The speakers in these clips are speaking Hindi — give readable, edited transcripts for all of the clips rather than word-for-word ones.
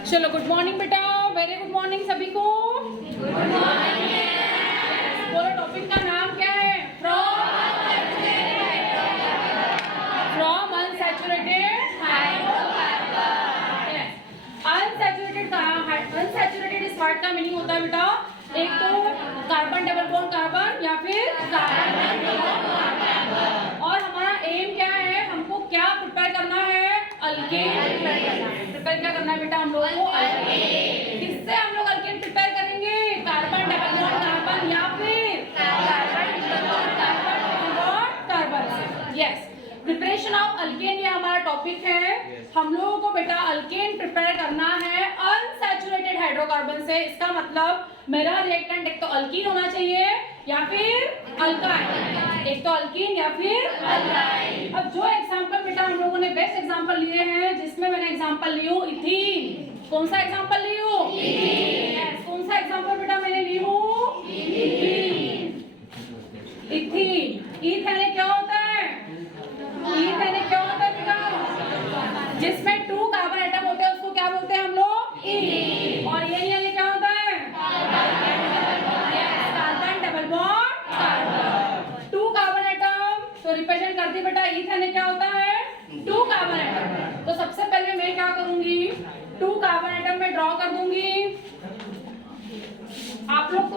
चलो गुड मॉर्निंग बेटा, वेरी गुड मॉर्निंग सभी को। Good morning. बोलो टॉपिक का नाम क्या है? From unsaturated hydrocarbon. अनसैचुरेटेड इस वर्ड का मीनिंग होता है बेटा, एक तो कार्बन डबल बॉन्ड कार्बन या फिर कार्बन। और हमारा एम क्या है, हमको क्या प्रिपेयर करना है? अल्केन प्रिपेयर क्या करना है बेटा हम लोग को? अल्केन। किससे हम लोग अल्केन प्रिपेयर करेंगे? कार्बन डबल बॉन्ड कार्बन या फिर कार्बन डबल बॉन्ड कार्बन से। यस, प्रिपरेशन ऑफ अल्केन ये हमारा टॉपिक है। हम लोगों को बेटा अल्केन प्रिपेयर करना है अनसैचुरेटेड हाइड्रोकार्बन से। इसका मतलब मेरा रिएक्टेंट एक तो अल्कीन होना चाहिए या फिर अल्काइन, एक तो अल्कीन या फिर अल्काइन। अब जो एग्जांपल बेटा हम लोगों ने बेस्ट एग्जांपल लिए हैं, जिसमें मैंने एग्जांपल ली हूँ इथीन। कौन सा एग्जांपल ली हूँ? इथीन। कौन सा एग्जांपल बेटा मैंने ली हूँ? इथीन। इथीन इथेन क्या होता है? इथेन क्या होता है बेटा? जिसमें 2 कार्बन एटम होते हैं उसको क्या बोलते हैं हम लोग? ईथीन। और ये क्या होता है? Carbon double bond carbon. 2 carbon atom तो रिप्रेजेंट करती बेटा इथेन क्या होता है? 2 कार्बन एटम। तो सबसे पहले मैं क्या करूंगी, 2 कार्बन एटम में ड्रॉ कर दूंगी। आप लोगों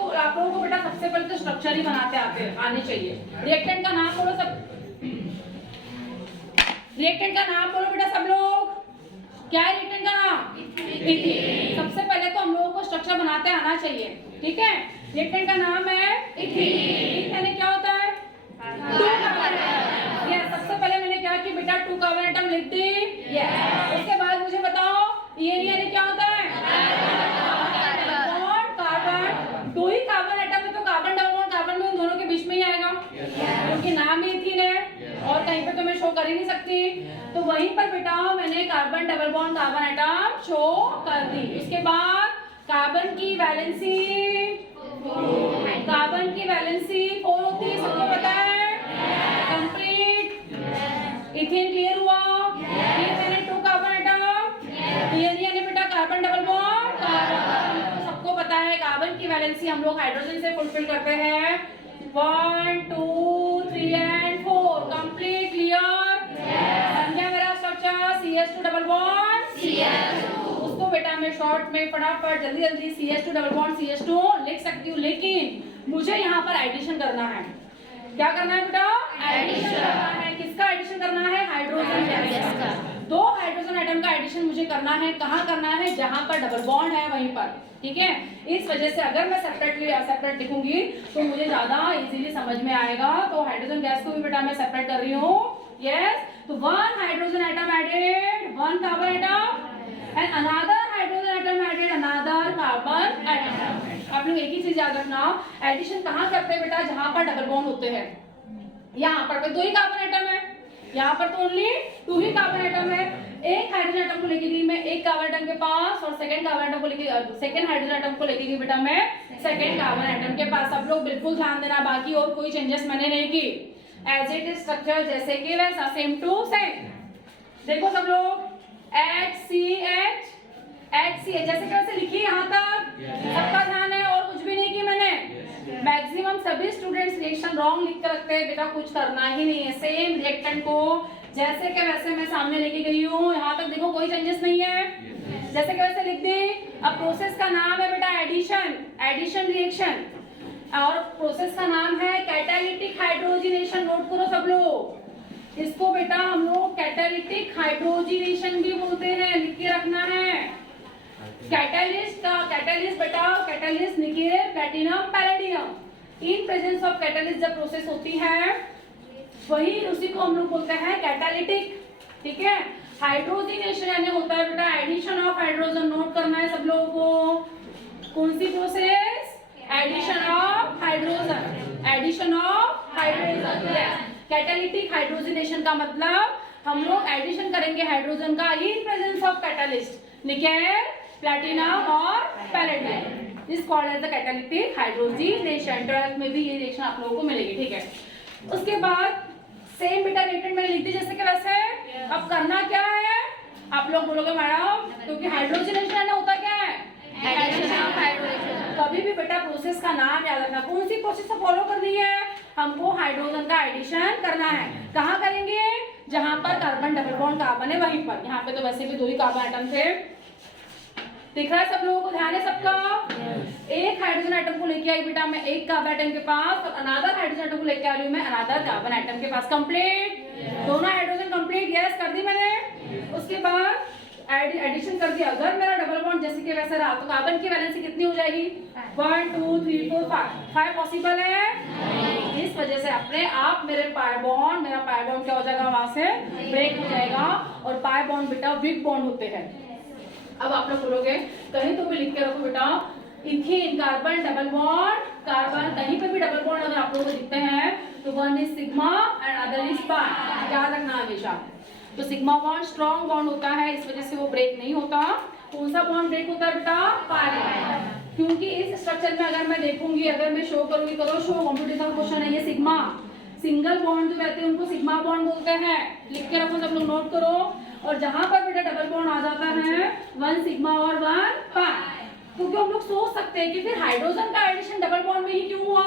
को बेटा सबसे पहले तो स्ट्रक्चर ही बनाते आने चाहिए। रिएक्टेंट का नाम बोलो सब। रिएक्टेंट का नाम बोलो बेटा सब लोग। क्या है रिएक्टेंट का नाम? इथीन। सबसे पहले तो हम लोगों को स्ट्रक्चर बनाते आना चाहिए, ठीक है? रिएक्टेंट का नाम है इथीन। इथेन क्या होता है? 2 कार्बन एटम। यस, सबसे पहले मैंने क्या किया बेटा, 2 कार्बन एटम लिख दी। यस, उसके बाद मुझे बताओ ये क्या होता है? कार्बन। 2 ही कार्बन एटम है तो कार्बन डबल बॉन्ड कार्बन में उन दोनों के बीच में ही आएगा, क्योंकि नाम ही इथीन है और कहीं पे तो मैं शो कर ही नहीं सकती। तो वहीं पर बेटा मैंने carbon double bond carbon atom show कर दी। उसके बाद कार्बन की वैलेंसी 4 होती है, सबको पता है। कंप्लीट। इथीन क्लियर हुआ? ये मैंने 2 कार्बन एटम क्लियर किया बेटा, कार्बन डबल बॉन्ड कार्बन। तो सबको पता है कार्बन की वैलेंसी हम लोग हाइड्रोजन से फुलफिल करते हैं। 1 2 3 and 4 कंप्लीट क्लियर। बन गया मेरा structure CH2 double bond CH2। उसको बेटा मैं शॉर्ट में फटाफट जल्दी CH2 डबल बॉन्ड CH2 लिख सकती हूँ, लेकिन मुझे यहाँ पर एडिशन करना है। क्या करना है बेटा? एडिशन करना है। किसका एडिशन करना है? हाइड्रोजन गैस का। 2 हाइड्रोजन एटम का एडिशन मुझे करना है। कहाँ करना है? जहाँ पर डबल बॉन्ड है वहीं पर, ठीक है? इस वजह से अगर मैं सेपरेट लिखूंगी तो मुझे ज्यादा इजीली समझ में आएगा। तो हाइड्रोजन गैस को भी बेटा मैं सेपरेट कर रही हूँ। यस, तो 1 hydrogen atom added 1 carbon atom and another hydrogen atom added another carbon atom. आप लोग एक ही चीज याद रखना, एडिशन कहाँ करते हैं बेटा? जहाँ पर डबल बॉन्ड होते हैं। यहाँ पर 2 ही कार्बन एटम है, यहाँ पर तो ओनली 2 ही कार्बन एटम है। एक हाइड्रोजन एटम को लेके गई मैं एक कार्बन एटम के पास, और सेकंड हाइड्रोजन एटम को लेके गई बेटा मैं सेकंड कार्बन एटम के पास। सब लोग बिल्कुल ध्यान देना, बाकी और कोई चेंजेस मैंने नहीं की। एज इट इज स्ट्रक्चर जैसे कि वैसा, सेम टू सेम। देखो सब लोग HCH जैसे कि वैसे लिखी यहाँ तक सबका ध्यान है, और कुछ भी नहीं की मैंने। मैक्सिमम सभी स्टूडेंट्स रिएक्शन रॉन्ग लिख कर रखते हैं बेटा, कुछ करना ही नहीं है। सेम रिएक्टेंट को जैसे के वैसे मैं सामने लेके गई हूँ। यहाँ तक देखो कोई चेंजेस नहीं है, जैसे के वैसे लिख दी। अब प्रोसेस का नाम है बेटा एडिशन रिएक्शन, और प्रोसेस का नाम है कैटालिटिक हाइड्रोजिनेशन। नोट करो सब लोग, इसको बेटा हम लोग कैटालिटिक हाइड्रोजिनेशन भी बोलते हैं, लिख के रखना है। कैटालिस्ट बेटा nickel platinum palladium. In presence of catalyst जब प्रोसेस होती है वही उसी को हम लोग बोलते हैं कैटालिटिक, ठीक है? हाइड्रोजिनेशन यानी होता है बेटा एडिशन ऑफ हाइड्रोजन। नोट करना है सब लोगों को। कौन सी process? Addition of hydrogen. Catalytic hydrogenation का मतलब हम लोग एडिशन करेंगे हाइड्रोजन का in presence of catalyst nickel platinum और palladium. Is called as the catalytic hydrogenation. 12th में भी ये रिएक्शन आप लोगों को मिलेगी, ठीक है? उसके बाद सेम बेटा रिएक्टेंट मैंने लिख दी जैसे कि वैसे। अब करना क्या है? आप लोग बोलोगे मैडम क्योंकि हाइड्रोजनेशन है ना कभी भी बेटा प्रोसेस का नाम याद रखना। कौन सी प्रोसेस को फॉलो करनी है? हमको हाइड्रोजन का एडिशन करना है। कहाँ करेंगे? जहां पर कार्बन डबल बॉन्ड कार्बन है वहीं पर। यहाँ पे तो वैसे भी 2 ही कार्बन आइटम थे। दिख रहा है सब लोगों को? ध्यान है सबका? एक हाइड्रोजन आइटम को लेके आई बेटा मैं एक कार्बन आइटम के पास, और अनदर हाइड्रोजन आइटम को लेके आ रही हूँ मैं अनदर कार्बन आइटम के पास। कंप्लीट? दोनों हाइड्रोजन कंप्लीट? यस, कर दी मैंने। उसके बाद एडिशन कर दिया। अगर मेरा डबल बॉन्ड जैसे कि वैसे रहा तो कार्बन की वैलेंसी कितनी हो जाएगी? 1 2 3 4 5 पॉसिबल है। इस वजह से अपने आप मेरा पाई बॉन्ड क्या हो जाएगा? वहां से ब्रेक हो जाएगा। और पाई बॉन्ड बेटा वीक बॉन्ड होते हैं। अब आप लोग बोलोगे कहीं तो भी लिख के रखो बेटा, ethane carbon double bond carbon, कहीं पे भी डबल बॉन्ड अगर आप लोगों को दिखते हैं तो one is sigma and other is pi. याद रखना हमेशा। तो सिग्मा बॉन्ड स्ट्रॉन्ग बॉन्ड होता है, इस वजह से वो ब्रेक नहीं होता। कौन सा बॉन्ड ब्रेक होता है बेटा? पाई। क्योंकि इस स्ट्रक्चर में अगर मैं देखूंगी, अगर मैं शो करूंगी, करो शो, कॉम्पिटिशन क्वेश्चन है ये। सिग्मा सिंगल बॉन्ड जो रहते हैं उनको सिग्मा बॉन्ड बोलते हैं। लिख के रखो सब लोग, नोट करो। और जहां पर बेटा डबल बॉन्ड आ जाता है 1 सिग्मा और 1 पाई। क्योंकि हम लोग सोच सकते हैं कि फिर हाइड्रोजन का एडिशन डबल बॉन्ड में ही क्यों हुआ?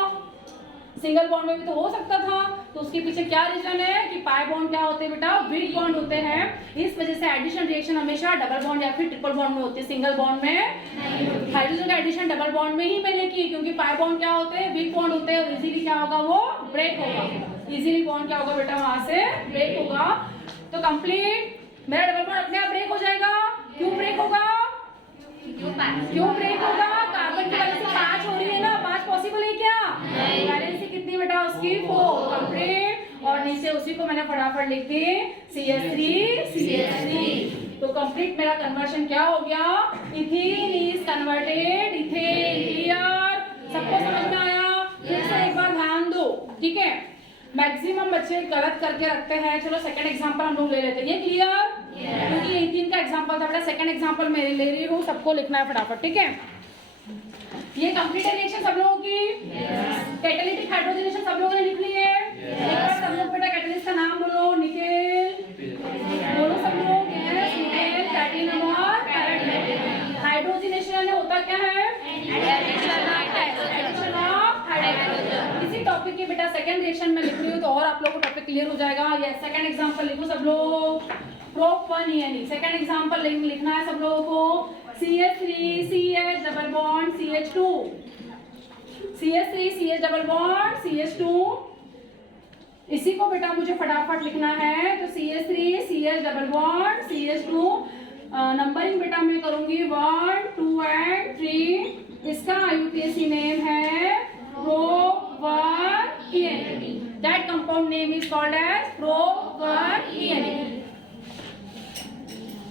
सिंगल बॉन्ड में भी तो हो सकता था। तो उसके पीछे क्या रीजन है कि पाई बॉन्ड क्या होते हैं बेटा? वीक बॉन्ड होते हैं। इस वजह से एडिशन रिएक्शन हमेशा डबल बॉन्ड या फिर ट्रिपल बॉन्ड में होती है, सिंगल बॉन्ड में। हाइड्रोजन का एडिशन डबल बॉन्ड में ही मैंने की, क्योंकि पाई बॉन्ड क्या होते हैं? वीक बॉन्ड होते हैं। और इजीली क्या होगा? वो ब्रेक होगा। इजीली बॉन्ड क्या होगा बेटा? वहां से ब्रेक होगा। तो कंप्लीट मेरा डबल बॉन्ड अपने आप ब्रेक हो जाएगा। क्यों ब्रेक होगा? क्यों ब्रेक होगा? कार्बन की वैलेंसी 5 हो रही है ना, 5 पॉसिबल है क्या? वैलेंसी कितनी बेटा उसकी? 4। कंप्लीट। और नीचे उसी को मैंने फटाफट लिख दी CH3। तो कंप्लीट मेरा कन्वर्शन क्या हो गया? Ethane is converted ethane here. सबको समझ में आया? फिर से एक बार ध्यान दो, ठीक है? मैक्सिमम बच्चे गलत करके रखते हैं। चलो सेकंड एग्जांपल हम लोग ले लेते हैं। ये क्लियर? क्योंकि ये 3 का एग्जांपल था बेटा, सेकंड एग्जांपल मैं ले रही हूँ, सबको लिखना है फटाफट, ठीक है? ये कंप्लीट रिएक्शन सब लोगों की? कैटालिटिक हाइड्रोजनेशन सब लोगों ने लिख ली है? एक बार सब लोग बेटा कैटलिस्ट का नाम बोलो। निकेल बोलो सब लोग। यस, निकेल, प्लैटिनम और पैराडाइम। हाइड्रोजनेशन होता क्या है? इसी टॉपिक की बेटा सेकंड रिएक्शन में लिख रही हूँ तो और आप लोगों को टॉपिक क्लियर हो जाएगा। ये सेकंड एग्जांपल लिखो सब लोग। प्रोप 1 यानी सेकंड एग्जांपल लिखना है सब लोगों को। CH3 CH double bond CH2, CH3 CH double bond CH2। इसी को बेटा मुझे फटाफट लिखना है। तो CH3 CH double bond CH2। Numbering बेटा मैं करूंगी 1 2 एंड 3। इसका IUPAC नेम है Pro1 ENA। That compound name is called as Pro1 ENA।